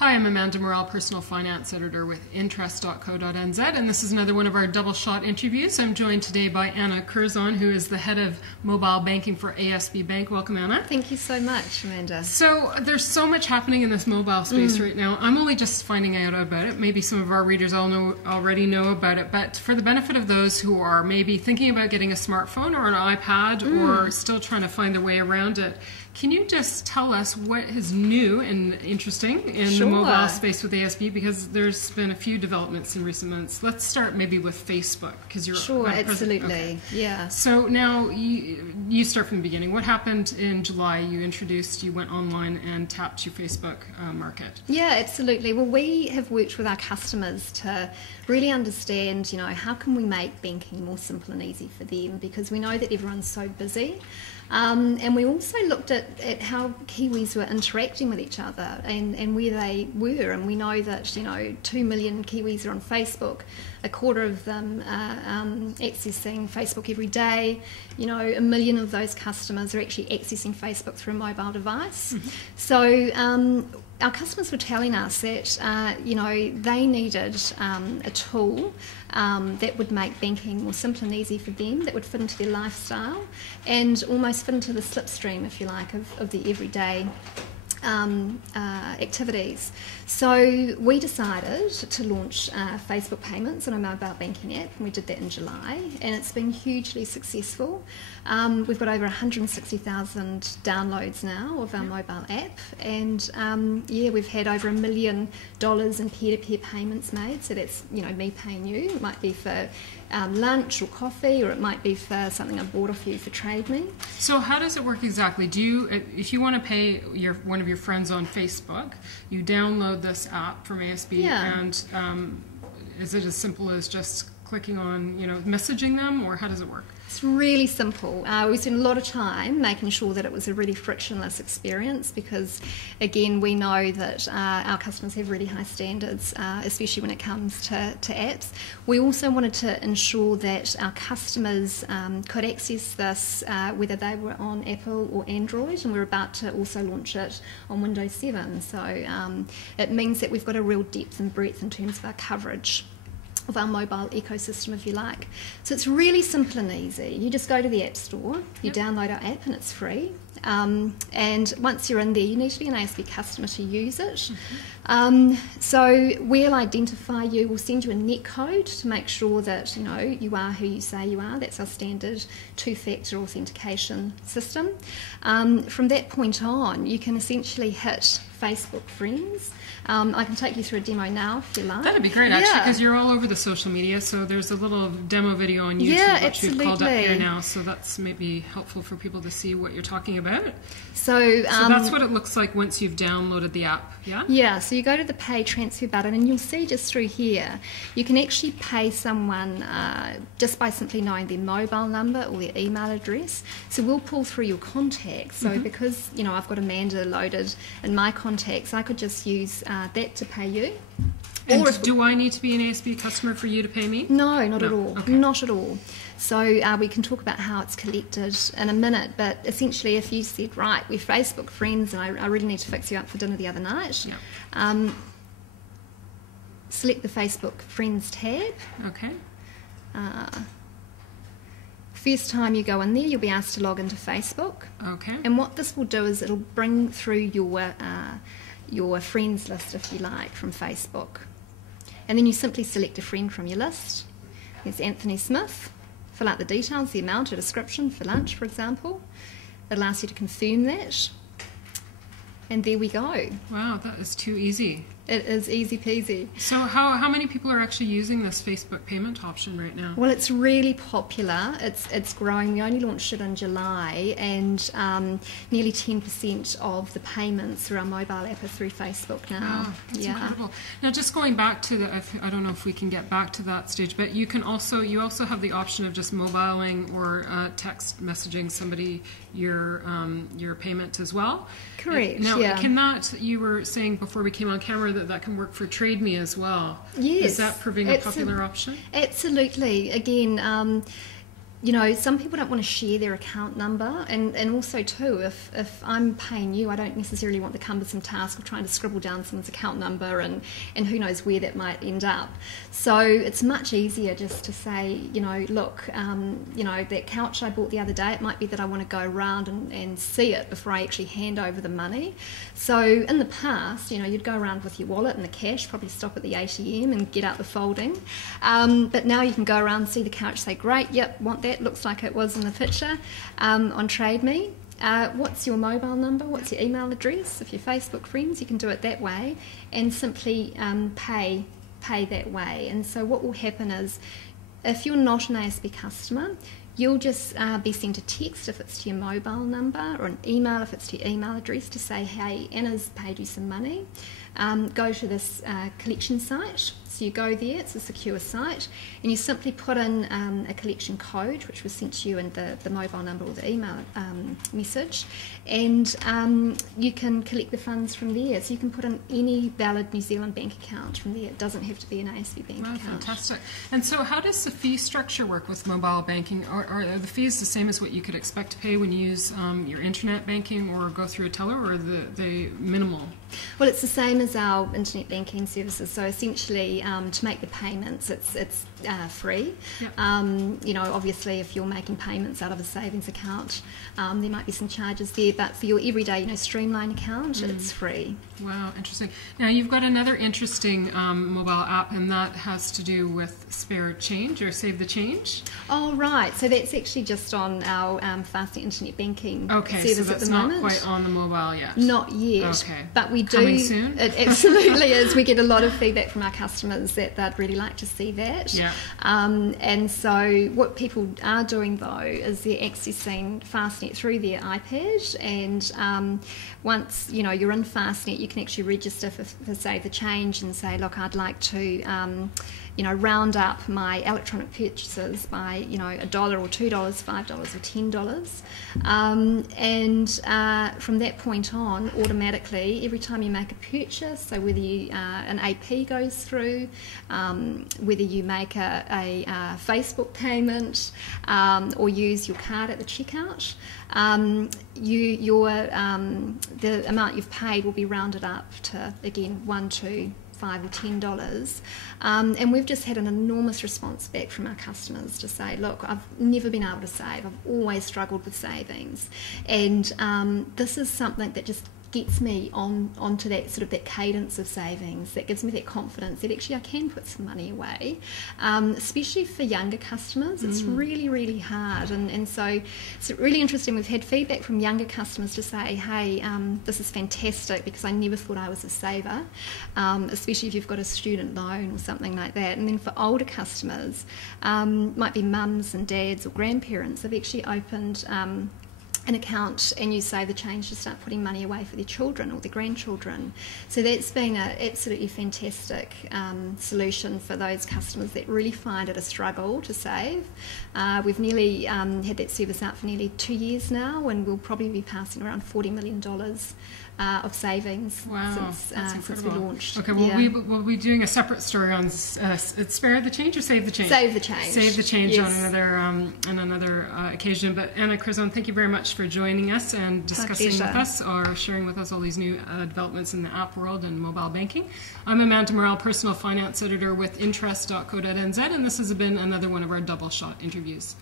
Hi, I'm Amanda Morrall, Personal Finance Editor with Interest.co.nz, and this is another one of our double shot interviews. I'm joined today by Anna Curzon, who is the head of mobile banking for ASB Bank. Welcome, Anna. Thank you so much, Amanda. So there's so much happening in this mobile space right now. I'm only just finding out about it. Maybe some of our readers already know about it, but for the benefit of those who are maybe thinking about getting a smartphone or an iPad or still trying to find their way around it, can you just tell us what is new and interesting in the mobile space with ASB? Because there's been a few developments in recent months. Let's start maybe with Facebook, because you're absolutely, okay. Yeah. So now you start from the beginning. What happened in July? You went online and tapped your Facebook market. Yeah, absolutely. Well, we have worked with our customers to really understand, how can we make banking more simple and easy for them, because we know that everyone's so busy. And we also looked at how Kiwis were interacting with each other and where they were. And we know that, 2 million Kiwis are on Facebook, a quarter of them are accessing Facebook every day. 1 million of those customers are actually accessing Facebook through a mobile device. So our customers were telling us that, they needed a tool that would make banking more simple and easy for them, that would fit into their lifestyle and almost fit into the slipstream, if you like, of the everyday activities. So we decided to launch Facebook payments on a mobile banking app, and we did that in July, and it's been hugely successful. We've got over 160,000 downloads now of our mobile app, and we've had over $1 million in peer-to-peer payments made. So that's me paying you. It might be for lunch or coffee, or it might be for something I bought off you for Trade Me. So how does it work exactly? If you want to pay one of your friends on Facebook, you download this app from ASB, and is it as simple as just clicking on, messaging them, or how does it work? It's really simple. We spent a lot of time making sure that it was a really frictionless experience, because, again, we know that our customers have really high standards, especially when it comes to apps. We also wanted to ensure that our customers could access this whether they were on Apple or Android, and we're about to also launch it on Windows 7. So it means that we've got a real depth and breadth in terms of our coverage of our mobile ecosystem, if you like. So it's really simple and easy. You just go to the App Store, you download our app, and it's free. And once you're in there, you need to be an ASB customer to use it. So we'll identify you, we'll send you a net code to make sure that you are who you say you are. That's our standard two-factor authentication system. From that point on, you can essentially hit Facebook friends. I can take you through a demo now if you like. That'd be great, actually, because you're all over the social media. So there's a little demo video on YouTube, which we've called up here now. So that's maybe helpful for people to see what you're talking about. So that's what it looks like once you've downloaded the app, yeah? Yeah, so you go to the Pay Transfer button, and you'll see just through here, you can actually pay someone just by simply knowing their mobile number or their email address. So we'll pull through your contacts. So because, I've got Amanda loaded in my contacts, I could just use that to pay you. And do I need to be an ASB customer for you to pay me? No, not at all. Okay. Not at all. So we can talk about how it's collected in a minute, but essentially if you said, right, we're Facebook friends and I really need to fix you up for dinner the other night, select the Facebook Friends tab. Okay. First time you go in there, you'll be asked to log into Facebook. Okay. And what this will do is it'll bring through your friends list, if you like, from Facebook. And then you simply select a friend from your list. There's Anthony Smith. Fill out the details, the amount, a description for lunch, for example. It allows you to confirm that. And there we go. Wow, that is too easy. It is easy peasy. So how many people are actually using this Facebook payment option right now? Well, it's really popular. It's growing. We only launched it in July, and nearly 10% of the payments through our mobile app are through Facebook now. Wow, that's incredible. Now, just going back to I don't know if we can get back to that stage, but you also have the option of just mobiling or text messaging somebody your payment as well. Correct. Now, can that, you were saying before we came on camera that can work for Trade Me as well. Yes. Is that proving a popular option? Absolutely. Again, you know, some people don't want to share their account number, and also too, if I'm paying you, I don't necessarily want the cumbersome task of trying to scribble down someone's account number and who knows where that might end up. So it's much easier just to say, you know, look, you know, that couch I bought the other day, it might be that I want to go around and see it before I actually hand over the money. So in the past, you know, you'd go around with your wallet and the cash, probably stop at the ATM and get out the folding. But now you can go around, see the couch, say, great, yep, want that, looks like it was in the picture, on Trade Me. What's your mobile number? What's your email address? If you're Facebook friends, you can do it that way and simply pay that way. And so what will happen is, if you're not an ASB customer, you'll just be sent a text if it's to your mobile number, or an email if it's to your email address, to say, hey, Anna's paid you some money. Go to this collection site. So you go there, it's a secure site, and you simply put in a collection code, which was sent to you in the mobile number or the email message, and you can collect the funds from there. So you can put in any valid New Zealand bank account from there. It doesn't have to be an ASB bank account. Fantastic. And so how does the fee structure work with mobile banking? Are the fees the same as what you could expect to pay when you use your internet banking or go through a teller, or are they minimal? Well, it's the same as our internet banking services. So essentially, to make the payments, it's free. Yep. You know, obviously, if you're making payments out of a savings account, there might be some charges there. But for your everyday, you know, Streamline account, it's free. Wow, interesting. Now you've got another interesting mobile app, and that has to do with Spare Change or Save the Change. Oh, right. So that's actually just on our Fastnet internet banking service so that's at the moment. Not quite on the mobile yet. Not yet. Okay. But we do. Coming soon? It absolutely is. We get a lot of feedback from our customers that they'd really like to see that. Yeah. And so what people are doing though is they're accessing Fastnet through their iPad, and once you know you're in Fastnet, you can actually register for Save the Change and say, look, I'd like to you know, round up my electronic purchases by, you know, $1 or $2, $5 or $10. And from that point on, automatically, every time you make a purchase, so whether you, an AP goes through, whether you make a Facebook payment, or use your card at the checkout, the amount you've paid will be rounded up to, again, $1, $2, $5 or $10, and we've just had an enormous response back from our customers to say, look, I've never been able to save, I've always struggled with savings, and this is something that just gets me onto that sort of that cadence of savings, that gives me that confidence that actually I can put some money away, especially for younger customers. It's really, really hard, and so it's really interesting. We've had feedback from younger customers to say, hey, this is fantastic because I never thought I was a saver, especially if you've got a student loan or something like that. And then for older customers, might be mums and dads or grandparents, have actually opened an account and use Save the Change to start putting money away for their children or their grandchildren. So that's been an absolutely fantastic solution for those customers that really find it a struggle to save. We've nearly had that service out for nearly 2 years now, and we'll probably be passing around $40 million of savings since we launched. Okay, well, we'll be doing a separate story on Spare the Change or Save the Change? Save the Change. Save the Change, yes. on another occasion. But Anna Curzon, thank you very much for joining us and discussing with us or sharing with us all these new developments in the app world and mobile banking. I'm Amanda Morrall, Personal Finance Editor with Interest.co.nz, and this has been another one of our Double Shot interviews.